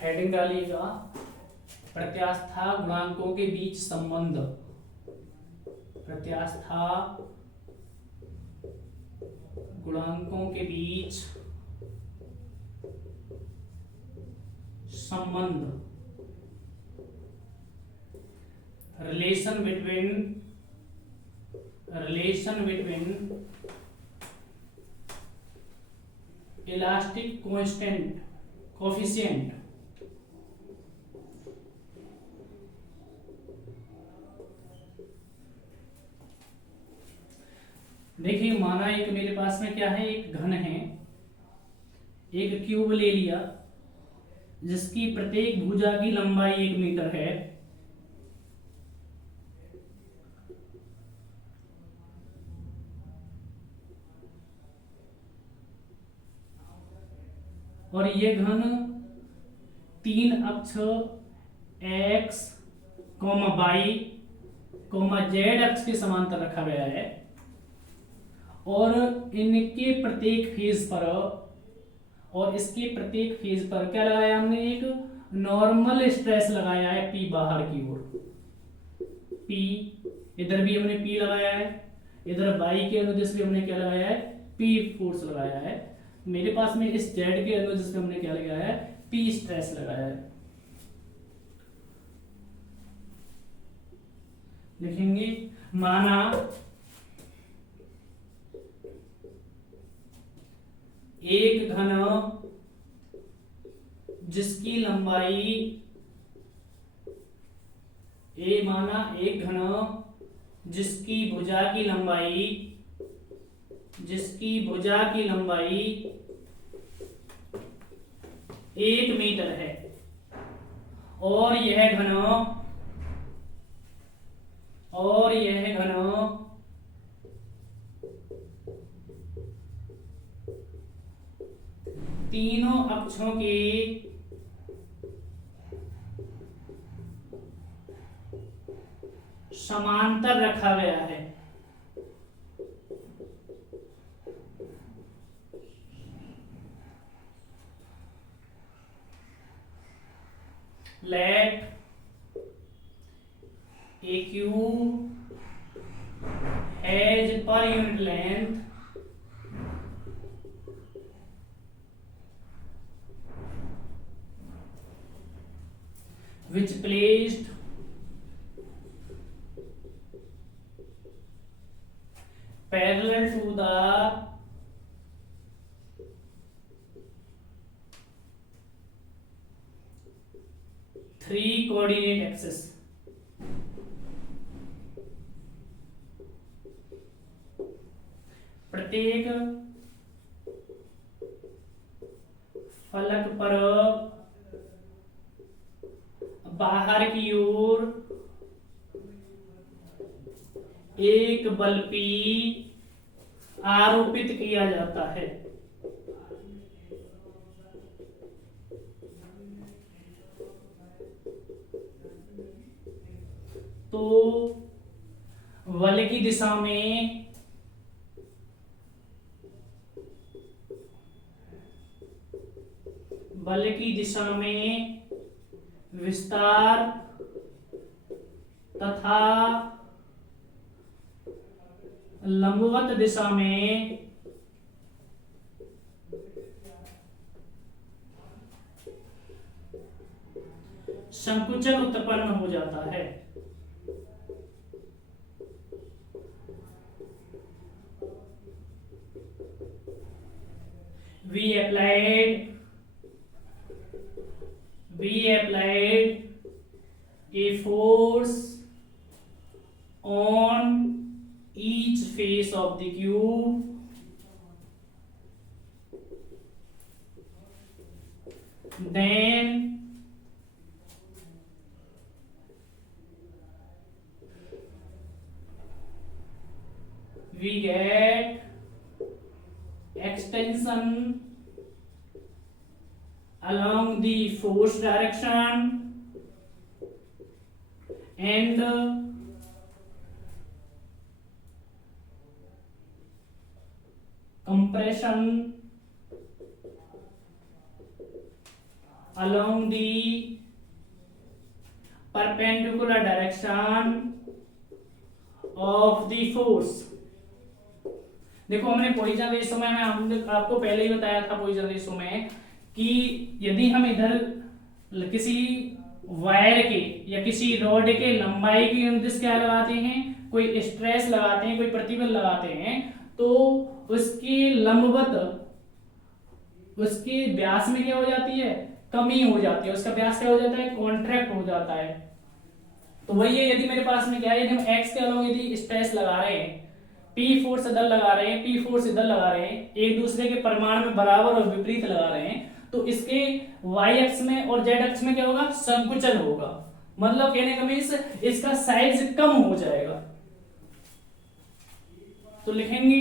Heading डालिएगा प्रत्यास्था गुणांकों के बीच संबंध। प्रत्यास्था गुणांकों के बीच संबंध, relation between elastic constant coefficient देखिए, माना एक मेरे पास में क्या है, एक घन है, एक क्यूब ले लिया जिसकी प्रत्येक भुजा की लंबाई 1 मीटर है। और ये घन 3 अक्ष x, y, z अक्ष के समांतर रखा गया है और इनके प्रत्येक फेज पर और इसके प्रत्येक फेज पर क्या लगाया हमने, एक नॉर्मल स्ट्रेस लगाया है P बाहर की ओर। P इधर भी हमने P लगाया है, इधर y के अनुदिश भी हमने क्या लगाया है, P फोर्स लगाया है। मेरे पास में इस z के अनुदिश में हमने क्या लगाया है, P स्ट्रेस लगाया है। लिखेंगे, माना एक घन जिसकी लंबाई माना एक घन जिसकी भुजा की लंबाई 1 मीटर है और यह घन तीनों अक्षों के समांतर रखा गया है। Let a cube has per unit length which placed parallel to the three coordinate axis. प्रत्येक फलक पर बाहर की ओर एक बल P आरोपित किया जाता है। तो बल की दिशा में विस्तार तथा लंबवत दिशा में संकुचन उत्पन्न हो जाता है। We applied a force on each face of the cube then we get extension along the force direction and compression along the perpendicular direction of the force। देखो हमने पॉइजन रेशो में हमने आपको पहले ही बताया था पॉइजन रेशो में कि यदि हम इधर किसी वायर के या किसी रॉड के लंबाई की अनुदिश क्या लगाते हैं, कोई स्ट्रेस लगाते हैं, कोई प्रतिबल लगाते हैं, तो उसके लंबवत उसके व्यास में क्या हो जाती है, कमी हो जाती है, उसका व्यास क्या हो जाता है, कॉन्ट्रैक्ट हो जाता है। तो वही है, यदि मेरे पास में क्या है, यदि हम एक्स के अलोंग यदि स्ट्रेस लगा रहे हैं, पी फोर्स इधर लगा रहे हैं, पी फोर्स इधर लगा रहे हैं, एक दूसरे के परिमाण में बराबर और विपरीत लगा रहे हैं, तो इसके वाई अक्ष में और जेड अक्ष में क्या होगा, संकुचन होगा। मतलब कहने का मीन्स इसका साइज कम हो जाएगा। तो लिखेंगे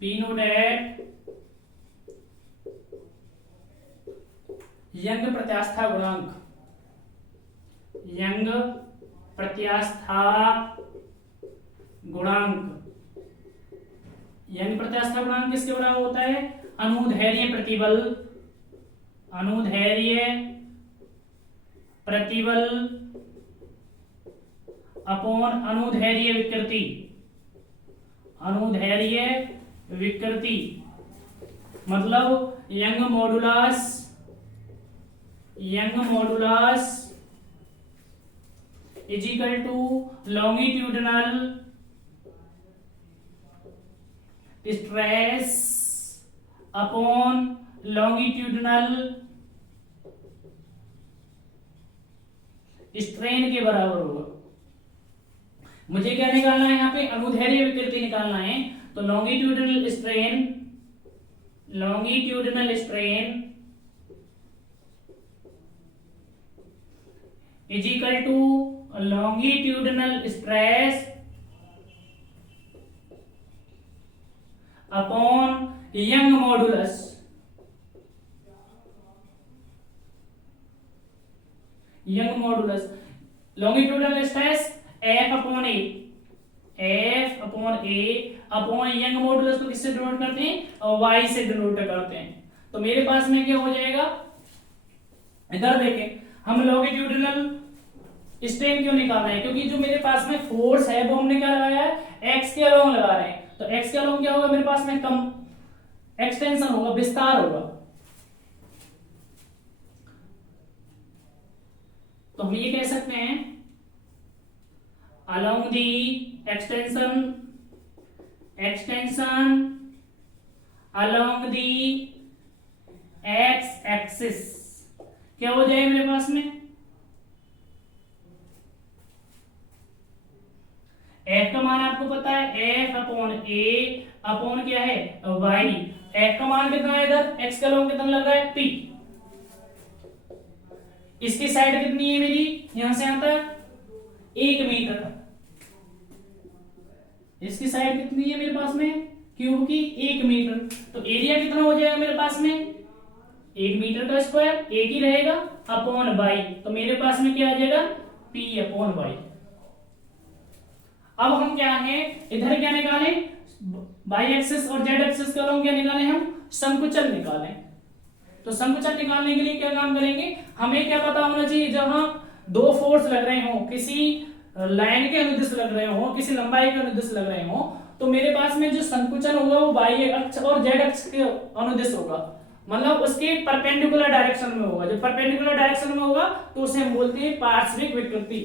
P नोट एट यंग प्रत्यास्था गुणांक, यंग प्रत्यास्था गुणांक, यंग प्रत्यास्था गुणांक किसके बराबर होता है, अनुदैर्ध्य प्रतिबल, अनुदैर्ध्य प्रतिबल अपॉन अनुदैर्ध्य विकृति, अनुदैर्ध्य विकृति। मतलब Young modulus, Young modulus is equal to longitudinal stress upon longitudinal strain के बराबर होगा। मुझे क्या निकालना है, यहाँ पे अनुदैर्ध्य विकृति निकालना है, तो longitudinal strain, longitudinal strain is equal to longitudinal stress upon Young modulus, Young modulus, longitudinal stress F upon A, F upon A upon Young modulus को किससे डिनोट करते हैं, और वाई से डिनोट करते हैं। तो मेरे पास में क्या हो जाएगा, इधर देखें, हम लॉन्गिट्यूडनल स्ट्रेन क्यों निकाल रहे हैं, क्योंकि जो मेरे पास में फोर्स है वो हमने क्या लगाया है, एक्स के अलोंग लगा रहे हैं, तो एक्स के अलोंग क्या होगा, मेरे पास में कम एक्सटेंशन होगा, विस्तार होगा। तो हम ये कह सकते हैं along the extension along the x axis क्या हो जाएगा मेरे पास में, f का मान आपको पता है, f अपॉन a अपॉन क्या है, y। f का मान कितना है, इधर x का लॉन्ग कितना लग रहा है, p। इसकी साइड कितनी है मेरी, यहां से यहां तक 1 मीटर, इसकी साइड कितनी है मेरे पास में, क्यूब की 1 मीटर, तो एरिया कितना हो जाएगा मेरे पास में, 1 मीटर का स्क्वायर, एक ही रहेगा, अपॉन बाई, तो मेरे पास में क्या आ जाएगा, p अपॉन बाई। अब हम क्या है, इधर क्या निकालें, बाई एक्सिस और जेड एक्सिस का लॉन्ग क्या निकालें, हम संकुचन निकालें। तो संकुचन निकालने के लिए क्या काम करेंगे, हमें क्या पता होना चाहिए, जहां दो फोर्स लग रहे हो, किसी लाइन के अनुदिश लग रहे हो, किसी लंबाई के अनुदिश लग रहे हो, तो मेरे पास में जो संकुचन होगा वो बाह्य अक्ष और जेड अक्ष के अनुदिश होगा, मतलब उसके परपेंडिकुलर डायरेक्शन में होगा। जो परपेंडिकुलर डायरेक्शन में होगा तो उसे हम बोलते हैं पार्श्विक विकृति।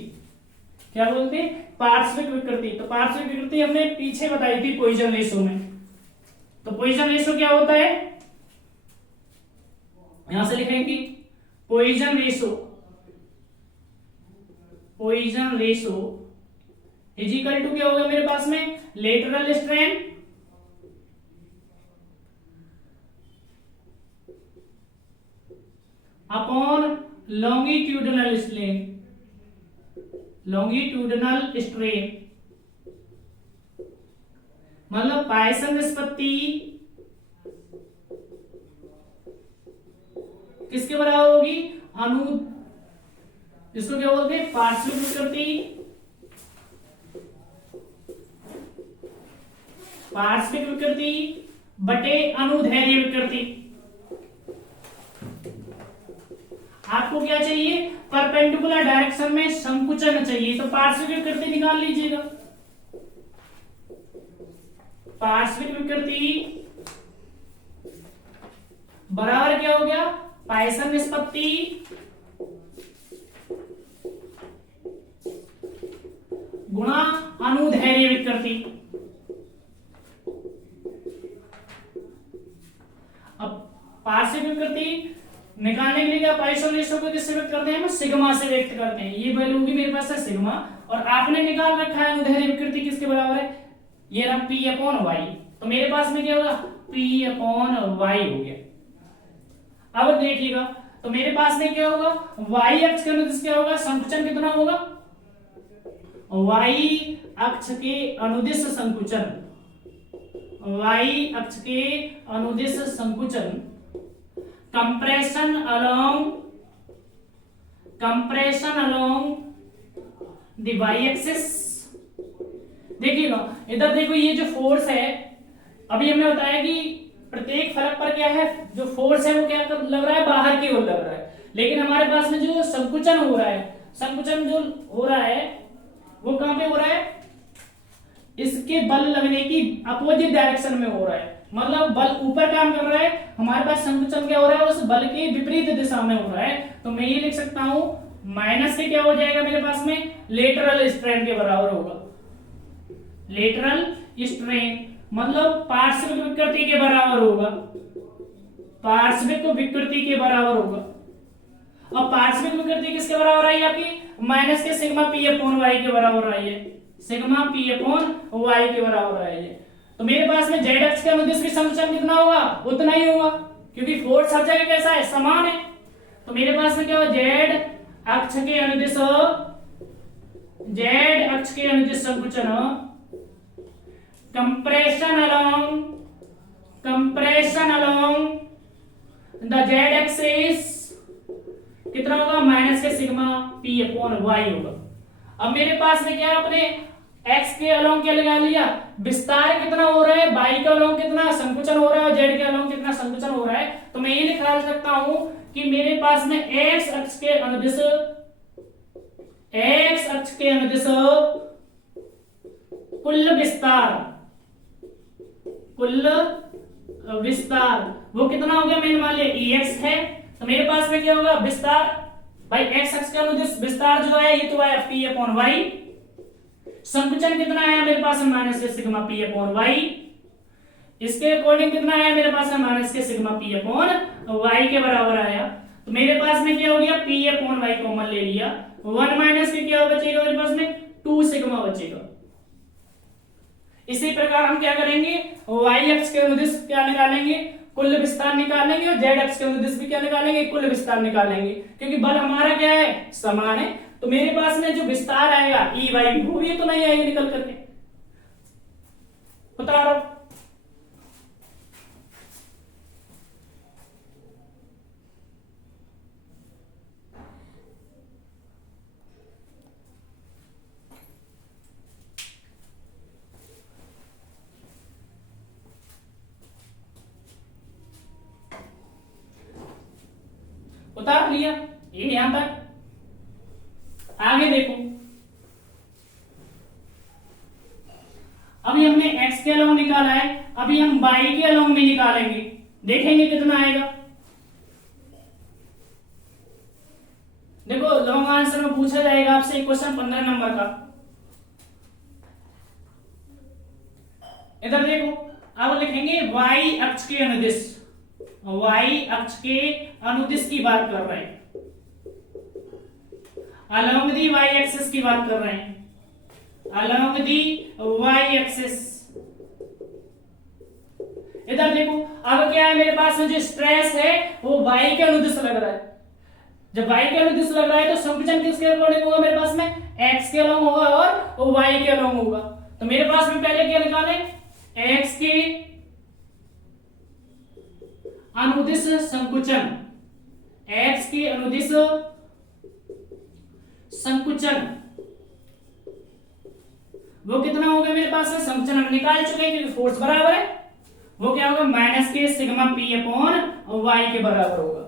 क्या बोलते हैं, पार्श्विक विकृति। तो पार्श्विक विकृति हमने पीछे बताई थी पॉइजन रेशो में। तो पॉइजन रेशो क्या होता है, यहां से लिखेंगे Poisson ratio, Poisson ratio is equal to क्या होगा मेरे पास में, lateral strain upon longitudinal strain, longitudinal strain मतलब पाइसन निष्पत्ति किसके बराबर होगी? अनु, इसको क्या बोलते हैं? पार्श्विक विकृति। पार्श्विक विकृति बटे अनुदैर्घ्य विकृति। आपको क्या चाहिए? परपेंडिकुलर डायरेक्शन में संकुचन चाहिए, तो पार्श्विक विकृति निकाल लीजिएगा। पार्श्विक विकृति बराबर क्या हो गया? पाइसन निष्पत्ति गुणा अनुदैर्घ्य विकृति। अब पार्श्विक विकृति निकालने के लिए क्या पाइसन रेशो को किससे व्यक्त करते हैं? हम सिग्मा से व्यक्त करते हैं। ये वैल्यू होगी मेरे पास है सिग्मा, और आपने निकाल रखा है अनुदैर्घ्य विकृति किसके बराबर है? ये रहा P अपॉन वाई। तो मेरे पास में क्या होगा? P अपॉन वाई हो गया। अब देखिएगा, तो मेरे पास में क्या होगा? y अक्ष के अनुदिश क्या होगा? संकुचन कितना होगा? y अक्ष के अनुदिश संकुचन, y अक्ष के अनुदिश संकुचन compression along the y axis. देखिएगा इधर देखो, ये जो फोर्स है, अभी हमने बताया कि प्रत्येक फलक पर क्या है? जो फोर्स है वो क्या लग रहा है? बाहर की ओर लग रहा है। लेकिन हमारे पास में जो संकुचन हो रहा है, संकुचन जो हो रहा है वो कहां पे हो रहा है? इसके बल लगने की अपोजिट डायरेक्शन में हो रहा है। मतलब बल ऊपर काम कर रहा है, हमारे पास संकुचन क्या हो रहा है? उस बल के विपरीत दिशा में हो रहा है। तो मैं ये लिख सकता हूं माइनस से क्या हो जाएगा मेरे पास में? लेटरल स्ट्रेन के बराबर होगा। लेटरल स्ट्रेन मतलब पार्श्विक विकृति के बराबर होगा। पार्श्विक विकृति के बराबर होगा। अब पार्श्विक विकृति किसके बराबर आई आपकी? माइनस के सिग्मा पी अपॉन वाई के बराबर आई है। सिग्मा पी अपॉन वाई के बराबर आई है। तो मेरे पास में जेड अक्ष के अनुदिश भी संकुचन कितना होगा? उतना ही होगा, क्योंकि फोर्स हर जगह कैसा है? समान है। तो मेरे पास में क्या होगा? जेड अक्ष के अनुदिश, जेड अक्ष के अनुदिश संकुचन compression along the z axis कितना होगा? माइनस के सिग्मा p अपॉन वाई होगा। अब मेरे पास में क्या है? अपने x के अलोंग क्या लगा लिया? विस्तार कितना हो रहा है? y के अलोंग कितना संकुचन हो रहा है और z के अलोंग कितना संकुचन हो रहा है। तो मैं ये निकाल सकता हूं कि मेरे पास में x अक्ष के अनुदिश, x अक्ष के अनुदिश कुल विस्तार वो कितना हो गया? मैंने मान लिया ex है, तो मेरे पास में क्या होगा? विस्तार भाई x अक्ष का अनुदिश विस्तार जो है ये तो आया p अपॉन y। संकुचन कितना आया मेरे पास? माइनस के सिग्मा p अपॉन y। इसके अकॉर्डिंग कितना आया मेरे पास? माइनस के सिग्मा p अपॉन y के बराबर आया। तो मेरे पास में क्या हो गया? p अपॉन y कॉमन ले लिया। 1 माइनस के क्या बचेगा मेरे पास में? 2 सिग्मा बचेगा। इसी प्रकार हम क्या करेंगे? y अक्ष के अनुदिश क्या निकालेंगे? कुल विस्तार निकालेंगे, और z अक्ष के अनुदिश भी क्या निकालेंगे? कुल विस्तार निकालेंगे, क्योंकि बल हमारा क्या है? समान है। तो मेरे पास में जो विस्तार आएगा ई वाई, वो भी तो नहीं आएगी निकल करके। बता रहा हूं। उतार लिया, ये यहां तक। आगे देखो, अभी हमने x के अलोंग निकाला है, अभी हम y के अलोंग भी निकालेंगे, देखेंगे कितना आएगा। देखो लॉन्ग आंसर में पूछा जाएगा आपसे क्वेश्चन 15 नंबर का। इधर देखो, अब लिखेंगे y अक्ष के अनुदिश, y अक्ष के अनुदिश की बात कर रहे हैं, अलोंग दी y एक्सिस की बात कर रहे हैं, अलोंग दी y एक्सिस। इधर देखो, अब क्या है मेरे पास में जो स्ट्रेस है वो y के अनुदिश लग रहा है। जब y के अनुदिश लग रहा है तो संकुचन किसके अकॉर्डिंग होगा मेरे पास में? x के अलोंग होगा और y के अलोंग होगा। तो मेरे पास में पहले क्या निकाले? x के अनुदिश संकुचन, एक्स के अनुदिश संकुचन वो कितना होगा मेरे पास में, संकुचन हम निकाल चुके हैं क्योंकि फोर्स बराबर है, वो क्या होगा माइनस के सिग्मा पी अपॉन वाई के बराबर होगा।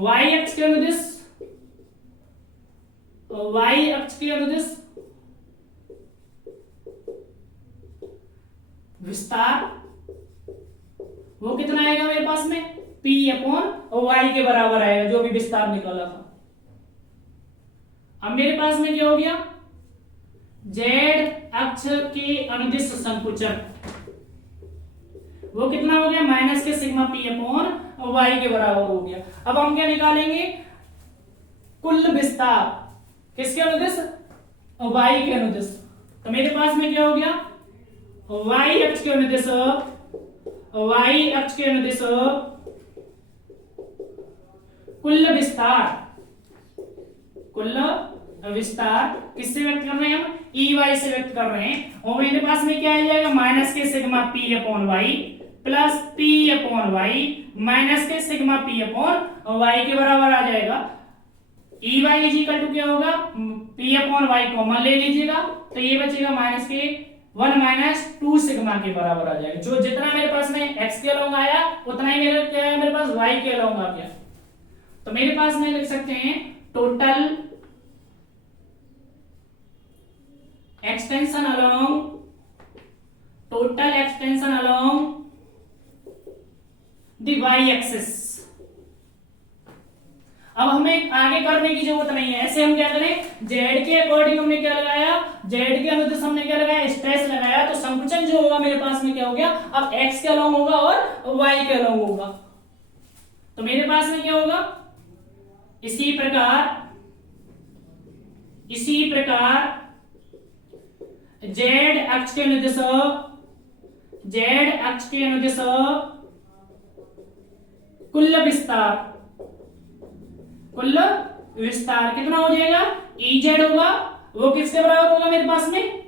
वाई अक्ष के अनुदिश, वाई अक्ष के अनुदिश विस्तार वो कितना आएगा मेरे पास में, P अपॉन वाई के बराबर आएगा, जो भी विस्तार निकाला था। अब मेरे पास में क्या हो गया, Z अक्ष के अनुदिश संकुचन वो कितना हो गया, माइनस के सिग्मा P अपॉन वाई के बराबर हो गया। अब हम क्या निकालेंगे, कुल विस्तार किसके अनुदिश, वाई के अनुदिश। तो मेरे पास में क्या हो गया, वाई अक्ष के अनुदिश, वाई अक्ष के अनुदिश कुल विस्तार, कुल विस्तार किससे व्यक्त कर रहे हैं हम, ई वाई से व्यक्त कर रहे हैं। और मेरे पास में क्या आ जाएगा, माइनस के sigma P upon Y plus P upon Y minus के सिग्मा पी अपॉन वाई के बराबर आ जाएगा। E Y is equal to क्या होगा, पी अपॉन वाई कॉमन ले लीजिएगा तो ये बचेगा माइनस के 1 माइनस 2 सिग्मा के बराबर आ जाएगा। जो जितना मेरे पास में एक्स के अलोंग आया उतना ही मेरे क्या है, मेरे पास वाई के अलोंग आ गया। तो मेरे पास में लिख सकते हैं total extension along, total extension along the Y axis. अब हमें आगे करने की जरूरत नहीं है, ऐसे हम क्या करें, जेड के अकॉर्डिंग हमने क्या लगाया, जेड के अनुदिश हमने क्या लगाया, स्ट्रेस लगाया, तो संकुचन जो होगा मेरे पास में क्या हो गया, अब एक्स के अलोंग होगा और वाई के अलोंग होगा। तो मेरे पास में क्या होगा, इसी प्रकार जेड अक्ष के अनुदिश, जेड अक्ष के अनुदिश कुल विस्तार, कुल विस्तार कितना हो जाएगा, ई जेड होगा, वो किसके बराबर होगा मेरे पास में,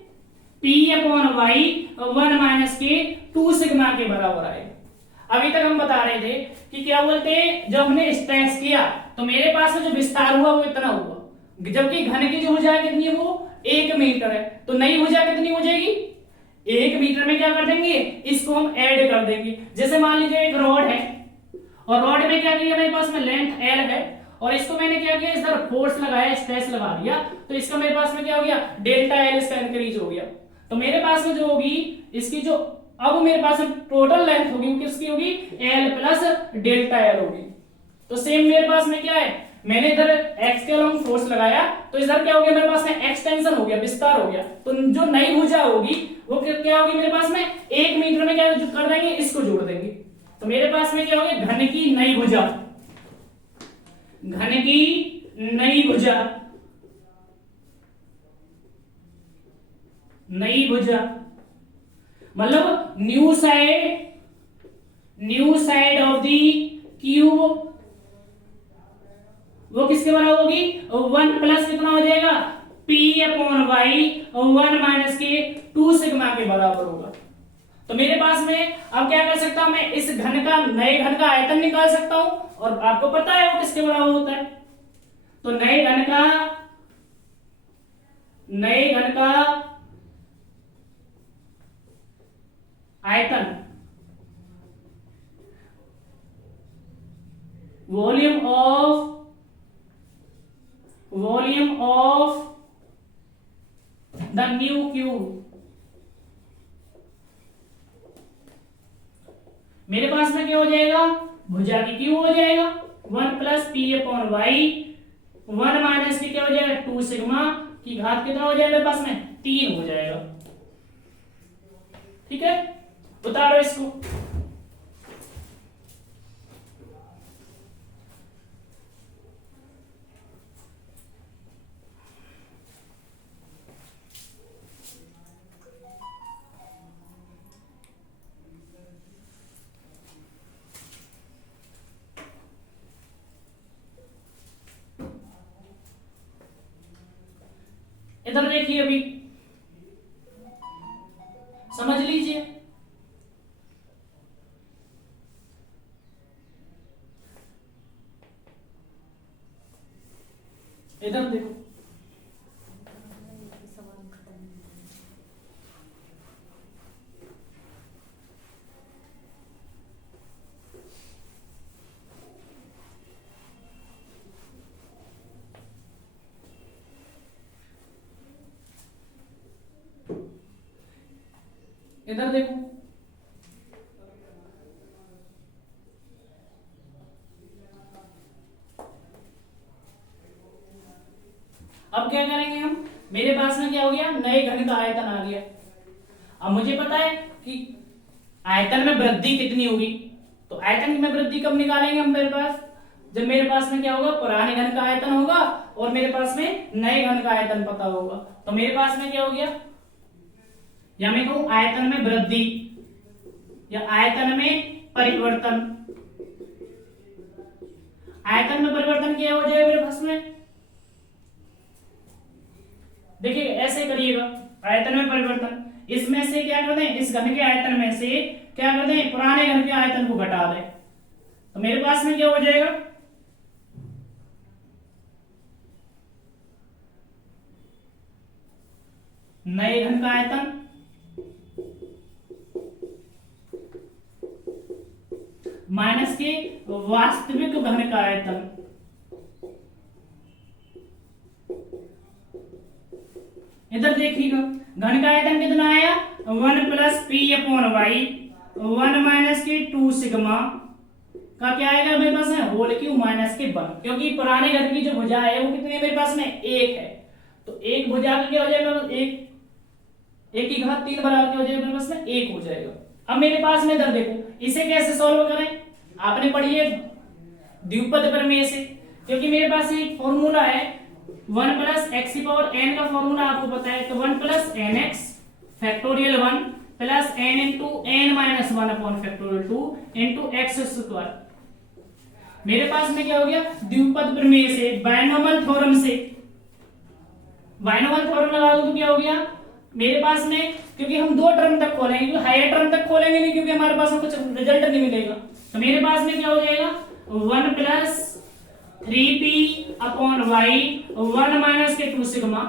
P अपॉन वाई 1 माइनस के 2 सिग्मा के बराबर आएगा। अभी तक हम बता रहे थे कि क्या बोलते हैं, जब हमने स्ट्रेस किया तो मेरे पास में जो विस्तार हुआ वो इतना हुआ, जबकि घन की जो भुजा कितनी है, वो 1 मीटर है। तो नई भुजा कितनी हो जाएगी, 1 मीटर में क्या कर देंगे, इसको हम ऐड कर देंगे। जैसे मान लीजिए एक रॉड है और रॉड में क्या किया, मेरे पास में लेंथ L है और इसको मैंने क्या किया, इस तरह फोर्स लगाया, स्ट्रेस लगा दिया, तो इसका मेरे पास में क्या हो गया, डेल्टा L इसका इंक्रीज हो गया। तो मेरे पास में जो होगी इसकी जो अब मेरे पास में टोटल लेंथ होगी वो किसकी होगी, L प्लस डेल्टा L होगी। तो सेम मेरे पास में क्या है, मैंने इधर x के अलोंग फोर्स लगाया तो इधर क्या हो गया, मेरे पास में एक्सटेंशन हो गया, विस्तार हो गया। तो जो नई भुजा होगी वो क्या होगी मेरे पास में, 1 मीटर में क्या कर देंगे, इसको जोड़ देंगे। तो मेरे पास में क्या हो गया, घन की नई भुजा, घन की नई भुजा, नई भुजा मतलब new side of the cube वो किसके बराबर होगी, 1 प्लस कितना हो जाएगा, P अपॉन वाई 1 माइनस के 2 सिग्मा के बराबर होगा। तो मेरे पास में अब क्या कर सकता हूं, मैं इस घन का, नए घन का आयतन निकाल सकता हूं और आपको पता है वो किसके बराबर होता है। तो नए घन का आयतन, volume of the new cube, मेरे पास में क्या हो जाएगा, भुजा की क्यूब हो जाएगा, 1 plus P upon Y 1 minus की क्या हो जाएगा, 2 सिग्मा की घात कितना हो जाएगा मेरे पास में, 3 हो जाएगा। ठीक है, उतारो इसको। इधर देखिए, अभी समझ लीजिए, इधर देखो, इधर देखो, अब क्या करेंगे हम, मेरे पास में क्या हो गया, नए घन का आयतन आ गया। अब मुझे पता है कि आयतन में वृद्धि कितनी होगी, तो आयतन में वृद्धि कब निकालेंगे हम, मेरे पास जब मेरे पास में क्या होगा, पुराने घन का आयतन होगा और मेरे पास में नए घन का आयतन पता होगा। तो मेरे पास में क्या हो गया, या मैं कहूं आयतन में वृद्धि या आयतन में परिवर्तन। आयतन में परिवर्तन क्या हो जाएगा मेरे पास में, देखिए ऐसे करिएगा, आयतन में परिवर्तन, इसमें से क्या कर दें, इस घन के आयतन में से क्या कर दें, पुराने घन के आयतन को घटा दें, तो मेरे पास में क्या हो जाएगा, नए घन का आयतन माइनस के वास्तविक घन का आयतन। इधर देखिएगा, घन का आयतन कितना आया, 1 plus P upon Y, 1 minus के 2 सिग्मा का क्या आएगा मेरे पास है, होल क्यू माइनस के 1, क्योंकि पुराने घन की जो भुजा है वो कितनी है मेरे पास में, 1 है। तो एक भुजा का क्या हो जाएगा, एक की घात 3 बराबर क्या हो जाएगा मेरे पास में, 1 हो जाएगा। अब मेरे पास में इधर देखो, इसे कैसे सॉल्व करें, आपने पढ़ी है द्विपद प्रमेय से, क्योंकि मेरे पास एक फॉर्मूला है 1 प्लस एक्स की पावर एन का फॉर्मूला आपको पता है, तो 1 plus N X factorial 1 plus N into N minus 1 upon factorial 2 into X square. मेरे पास में क्या हो गया, द्विपद प्रमेय से, बायनोमल थ्योरम से, बायनोमल थ्योरम लगा दो तो क्या हो गया मेरे पास में, क्योंकि हम 2 टर्म तक खोलेंगे, क्योंकि हायर टर्म तक खोलेंगे नहीं, क्योंकि हमारे पास में कुछ रिजल्ट नहीं मिलेगा। तो मेरे पास में क्या हो जाएगा, 1 plus 3p upon Y, 1 minus के 2 सिग्मा,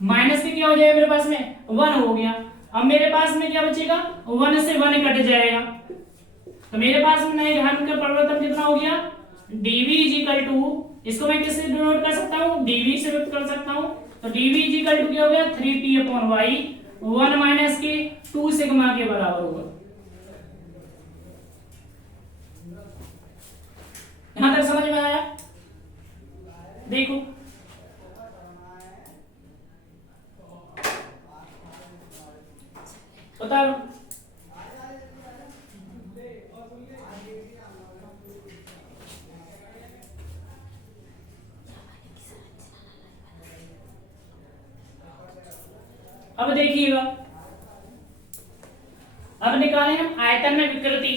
माइनस के क्या हो जाएगा मेरे पास में 1 हो गया। अब मेरे पास में क्या बचेगा, 1 से 1 कट जाएगा, तो मेरे पास में नए घन का परिवर्तन कितना हो गया, dv इज इक्वल टू, इसको मैं किससे डिनोट कर सकता हूँ, dv से व्यक्त कर सकता हूँ, तो dv इज इक्वल टू क्या हो गया 3p अपॉन वाई, 1 माइनस के 2 सिग्मा के बराबर होगा। यहां तक समझ में आया, देखो बताओ, अब देखिएगा, अब निकालें हम आयतन में विकृति।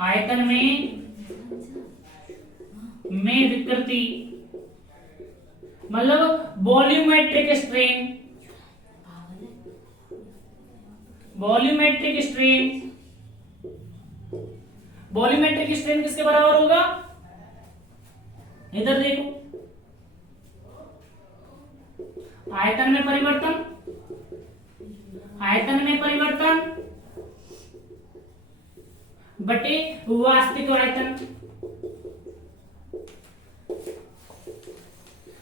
आयतन में विकृति मतलब volumetric strain, volumetric strain, volumetric strain किसके बराबर होगा, इधर देखो, आयतन में परिवर्तन, आयतन में परिवर्तन बटे वास्तविक आयतन,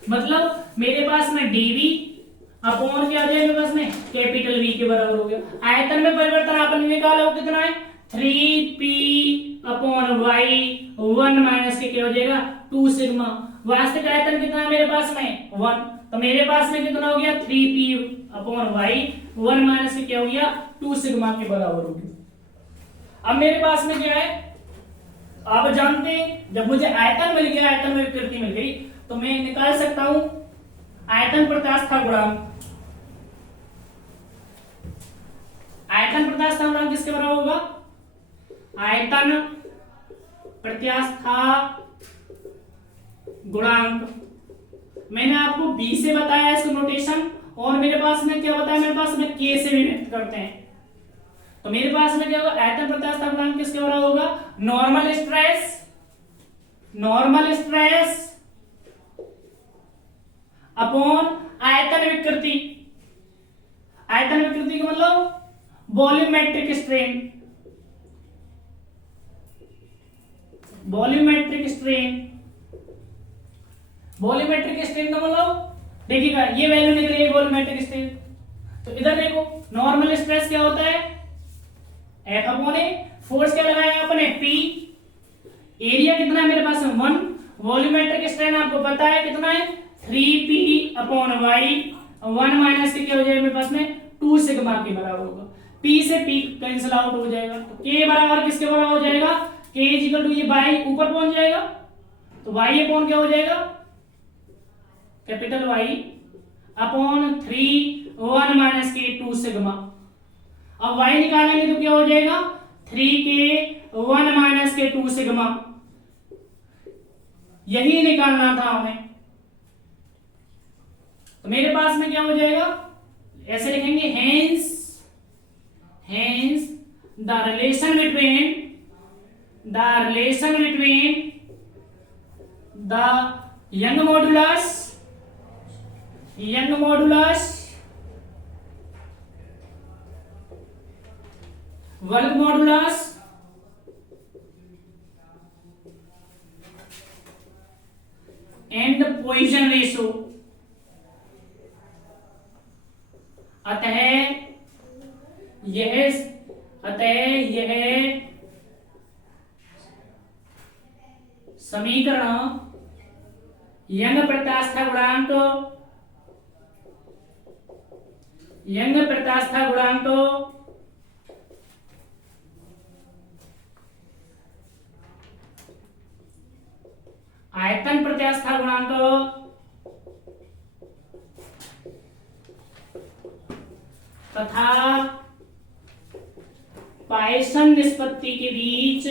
मतलब मेरे पास में dv अपॉन क्या आ जाएगा मेरे पास में कैपिटल V के बराबर हो गया। आयतन में परिवर्तन आपने निकाला वो कितना है 3p अपॉन वाई, 1 माइनस के क्या हो जाएगा 2 सिग्मा। वास्तविक आयतन कितना है मेरे पास में 1, तो मेरे पास में कितना हो गया 3p अपॉन वाई, 1 माइनस के क्या हो गया 2 सिग्मा के बराबर हो गया। अब मेरे पास में क्या है, आप जानते हैं जब मुझे आयतन मिल गया, आयतन में विकृति मिल गई, तो मैं निकाल सकता हूं आयतन प्रत्यास्थता गुणांक। आयतन प्रत्यास्थता गुणांक किसके बराबर होगा, आयतन प्रत्यास्थता गुणांक। मैंने आपको बी से बताया इसका नोटेशन, और मेरे पास में क्या बताया, मेरे पास में के से भी व्यक्त करते हैं। तो मेरे पास में क्या होगा, आयतन प्रत्यास्थ गुणांक किसके बराबर होगा, नॉर्मल स्ट्रेस अपॉन आयतन विकृति। आयतन विकृति का मतलब वॉल्यूमेट्रिक स्ट्रेन, वॉल्यूमेट्रिक स्ट्रेन का मतलब देखिएगा ये वैल्यू निकल रही है वॉल्यूमेट्रिक स्ट्रेन। तो इधर देखो नॉर्मल स्ट्रेस क्या होता है, एफ अपॉन ए, फोर्स क्या लगाया अपने पी, एरिया कितना है मेरे पास 1, वॉल्यूमेट्रिक स्ट्रेन आपको पता है कितना है 3p अपॉन वाई, 1 माइनस के क्या हो जाएगा मेरे पास में 2 सिग्मा के बराबर होगा, p से p कैंसिल आउट हो जाएगा, तो k बराबर किसके बराबर हो जाएगा, k इक्वल टू ये बाई ऊपर पहुंच जाएगा, तो y अपॉन क्या हो जाएगा, कैपिटल Y अपॉन 3 1 माइनस के 2 सिग्मा। अब y निकालेंगे तो क्या हो जाएगा 3k 1 माइनस के 2 सिग्मा, यही निकालना था हमें। तो मेरे पास में क्या हो जाएगा, ऐसे लिखेंगे hence the relation between the young modulus वर्ग मॉडुलस एंड पोइजन रेशो। अतः यह समीकरण यंग प्रत्यास्थ गुणांक आयतन प्रत्यास्थ गुणांक तथा पॉइसन निष्पत्ति के बीच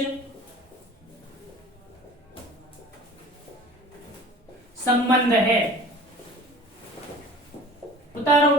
संबंध है। उतारो।